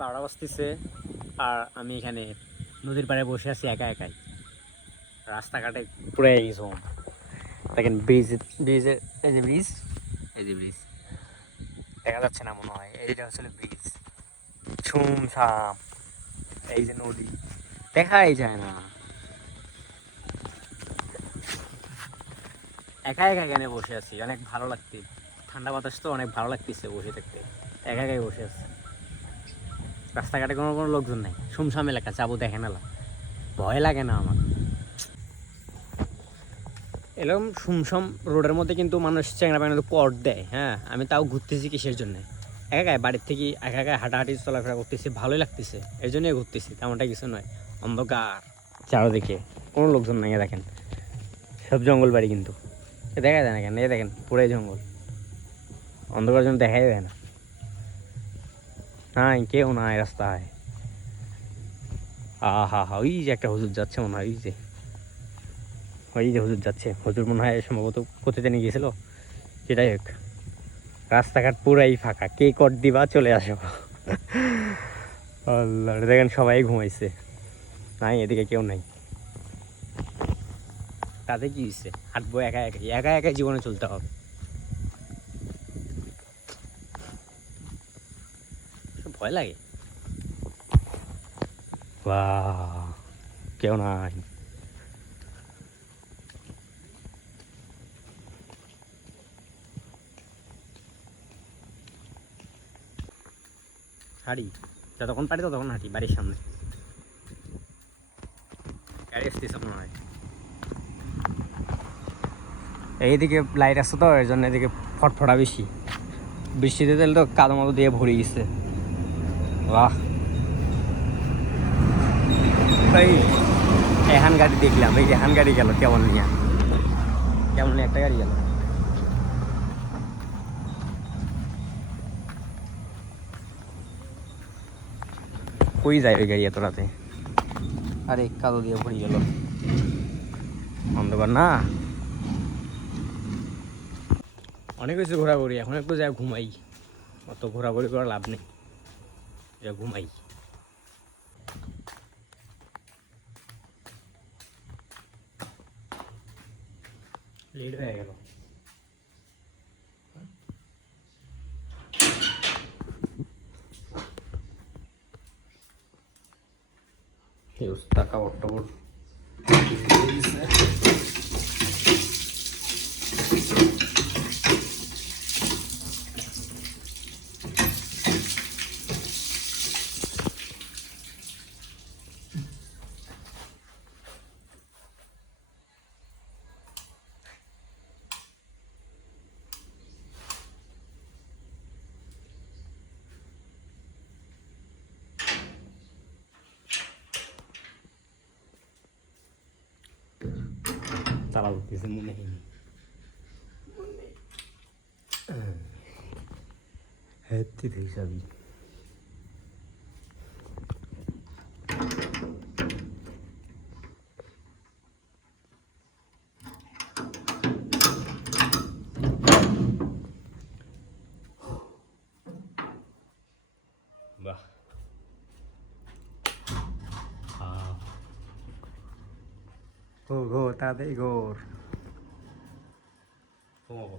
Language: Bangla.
12টা বাজতেছে আর আমি এখানে নদীর পাড়ে বসে আছি একা একাই। রাস্তাঘাটে পুরো গেছিলাম। দেখেন ব্রিজের এই যে ব্রিজ, এই যে ব্রিজ দেখা যাচ্ছে না মনে হয়, এইটা হচ্ছে ব্রিজ। ছুমছাম এই যে নদী দেখাই যায় না। একা একা এখানে বসে আছি, অনেক ভালো লাগছে, ঠান্ডা বাতাস তো অনেক ভালো লাগতেছে বসে থাকতে। একা একাই বসে আছি, রাস্তাঘাটে কোনো কোনো লোকজন নাই, শুমসাম এলাকা, চাবো দেখে না, ভয় লাগে না আমার। এরকম শুমসম রোডের মধ্যে কিন্তু মানুষ চ্যাংড়া প্যাংড়া পট দেয়। হ্যাঁ, আমি তাও ঘুরতেছি কিসের জন্য, একা একা বাড়ির থেকে একা একা হাঁটাহাঁটি চলাফেরা করতেছি, ভালোই লাগতেছে, এই জন্যই ঘুরতেছি, তেমনটা কিছু নয়। অন্ধকার চারদিকে, কোনো লোকজন নাই, দেখেন সব জঙ্গল বাড়ি, কিন্তু দেখা যায় না কেন, এ দেখেন পুরাই জঙ্গল, অন্ধকার জন্য দেখাই যায় না, নাই কেউ নাই রাস্তায়। হা ওই যে একটা হুজুর যাচ্ছে মনে হয়, ওই যে হুজুর যাচ্ছে, হুজুর মনে হয় সম্ভবত কোথাতে নিয়ে গিয়েছিল। সেটাই হোক, রাস্তাঘাট পুরাই ফাঁকা, কে কর দিবা চলে আসো। আল্লাহ, দেখেন সবাই ঘুমাইছে, নাই এদিকে কেউ নাই। তাতে কি হচ্ছে, হাঁটবো একা একাই, একা একাই জীবনে চলতে হবে। ভয় লাগে, বাহ কেউ নাই। হাঁটি যতক্ষণ পারি ততক্ষণ হাঁটি, বাড়ির সামনে গাড়ি আসতেছে মনে হয়। এইদিকে লাইট আসছে তো, এর জন্য এদিকে ফটফটা বেশি, বৃষ্টিতে তেল তো কাদো মাদো দিয়ে ভরে গেছে। বাহ, এই এহান গাড়ি দেখলাম, এই এহান গাড়ি গেল কেমন নিয়ে, কেমন একটা গাড়ি গেল। কই যায় ওই গাড়ি এত রাতে? আরে কাদো দিয়ে ভরে গেল, অন্ধকার না। অনেক কিছু ঘোরাঘুরি, এখন একটু যাই ঘুমাই, অত ঘোরাঘুরি করার লাভ নেই, যা ঘুমাই। লেট হয়ে গেল। অবস্থা, কাপড় টাপড় চালা উঠতেছে মনে হয়নি। হ্যাঁ হিসাবই। বাহ, ঘোর তাড়াতাড়ি ঘোর, ঘুমাবো।